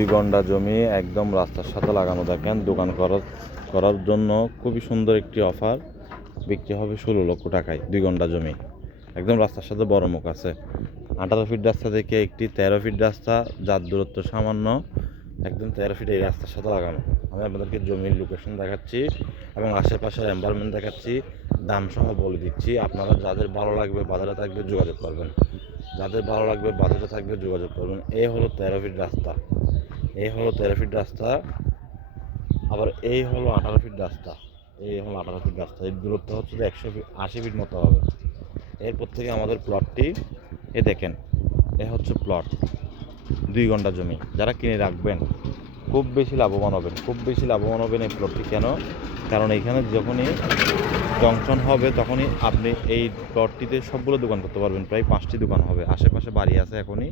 দুই গন্ডা জমি একদম রাস্তার সাথে লাগানো দেখেন। দোকান করার করার জন্য খুবই সুন্দর একটি অফার বিক্রি হবে ষোলো লক্ষ টাকায় দুই ঘণ্টা জমি। একদম রাস্তার সাথে বড় মুখ আছে। আঠারো ফিট রাস্তা থেকে একটি তেরো ফিট রাস্তা, যার দূরত্ব সামান্য। একদম তেরো ফিট এই রাস্তার সাথে লাগানো। আমি আপনাদেরকে জমির লোকেশন দেখাচ্ছি এবং আশেপাশের এনভায়রনমেন্ট দেখাচ্ছি। দাম সহ বলে দিচ্ছি। আপনারা যাদের ভালো লাগবে, বাজারে থাকবে যোগাযোগ করবেন। যাদের ভালো লাগবে, বাজারে থাকবে যোগাযোগ করবেন। এই হলো তেরো ফিট রাস্তা। এই হলো তেরো ফিট রাস্তা, আবার এই হলো আঠারো ফিট রাস্তা, এই হলো আঠারো ফিট রাস্তা। এর দূরত্ব হচ্ছে একশো ফিট আশি ফিট মতো হবে। এরপর থেকে আমাদের প্লটটি এ দেখেন, এ হচ্ছে প্লট দুই ঘণ্টা জমি। যারা কিনে রাখবেন, খুব বেশি লাভবান হবেন। খুব বেশি লাভবান হবেন এই প্লটটি কেন? কারণ এখানে যখনই জংশন হবে, তখনই আপনি এই প্লটটিতে সবগুলো দোকান করতে পারবেন। প্রায় পাঁচটি দোকান হবে। আশেপাশে বাড়ি আছে এখনই।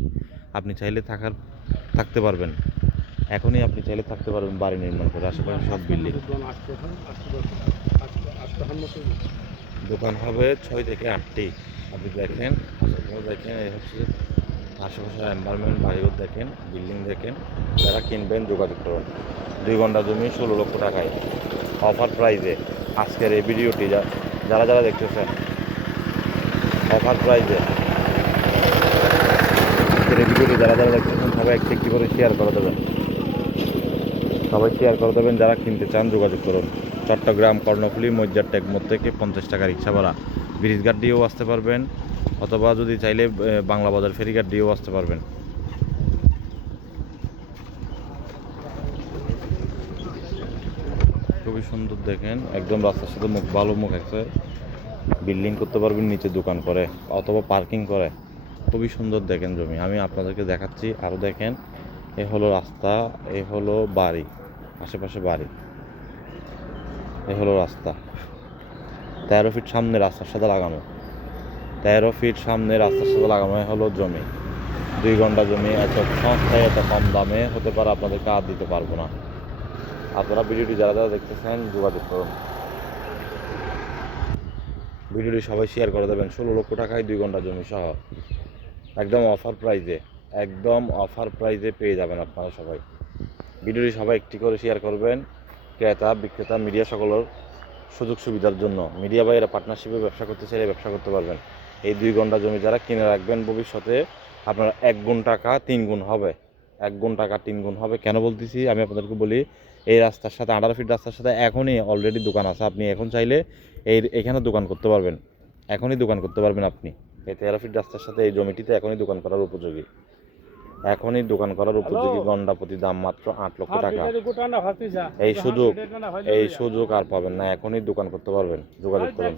আপনি চাইলে থাকার, থাকতে পারবেন। এখনই আপনি চাইলে থাকতে পারবেন বাড়ি নির্মাণ করে, আশেপাশে সব বিল্ডিং দোকান হবে ছয় থেকে আটটি। আপনি দেখেন দেখেন, এই হচ্ছে আশেপাশের এনভায়রনমেন্ট বাড়িঘর দেখেন বিল্ডিং দেখেন, যারা কিনবেন যোগাযোগ করুন। দুই ঘণ্টা জমি, ষোলো লক্ষ টাকায়। অফার প্রাইজে আজকের এই ভিডিওটি যারা যারা দেখতেছেন, অফার প্রাইজে আজকের এই ভিডিওটি যারা যারা দেখতেছেন সবাই একটি একটি করে শেয়ার করে দেবেন। সবাই শেয়ার করে দেবেন, যারা কিনতে চান যোগাযোগ করুন। চট্টগ্রাম কর্ণফুলি মজ্জার টেকমোর থেকে পঞ্চাশ টাকা রিক্সা ভাড়া। ঘাট দিয়েও আসতে পারবেন, অথবা যদি চাইলে বাংলা বাজার ফেরিঘাট দিয়েও আসতে পারবেন। খুবই সুন্দর দেখেন, একদম রাস্তার সাথে মুখ, ভালো মুখ আছে। বিল্ডিং করতে পারবেন, নিচে দোকান করে, অথবা পার্কিং করে। খুবই সুন্দর দেখেন জমি। আমি আপনাদেরকে দেখাচ্ছি আরও দেখেন, এ হলো রাস্তা, এ হলো বাড়ি। আশেপাশে বাড়ি। এ হলো রাস্তা। তেরো ফিট সামনে রাস্তার সাথে লাগানো। তেরো ফিট সামনে রাস্তার সাথে লাগানো হলো জমি। দুই ঘণ্টা জমি, এত সস্তায়, এত কম দামে হতে পারে আপনাদেরকে আর দিতে পারব না। আপনারা ভিডিওটি যারা যারা দেখতেছেন, যোগাযোগ করুন। ভিডিওটি সবাই শেয়ার করে দেবেন। ষোলো লক্ষ টাকায় দুই ঘণ্টা জমি সহ। একদম অফার প্রাইজে একদম অফার প্রাইজে পেয়ে যাবেন আপনারা সবাই। ভিডিওটি সবাই একটি করে শেয়ার করবেন। ক্রেতা, বিক্রেতা মিডিয়া সকলের সুযোগ সুবিধার জন্য। মিডিয়া বাইরে পার্টনারশিপে ব্যবসা করতে চাইলে ব্যবসা করতে পারবেন। এই দুই ঘণ্টা জমি যারা কিনে রাখবেন, ভবিষ্যতে আপনার এক গুণ টাকা তিন গুণ হবে। এক গুণ টাকা তিন গুণ হবে। কেন বলতেছি? আমি আপনাদেরকে বলি, এই রাস্তার সাথে, আঠারো ফিট রাস্তার সাথে এখনই অলরেডি দোকান আছে। আপনি এখন চাইলে এই, এখানে দোকান করতে পারবেন। এখনই দোকান করতে পারবেন আপনি। এই তেরো ফিট রাস্তার সাথে এই জমিটিতে এখনই দোকান করার উপযোগী। এখনই দোকান করার উপযোগী গন্ডা প্রতি দাম মাত্র আট লক্ষ টাকা। এই সুযোগ এই সুযোগ আর পাবেন না এখনই দোকান করতে পারবেন যোগাযোগ করুন।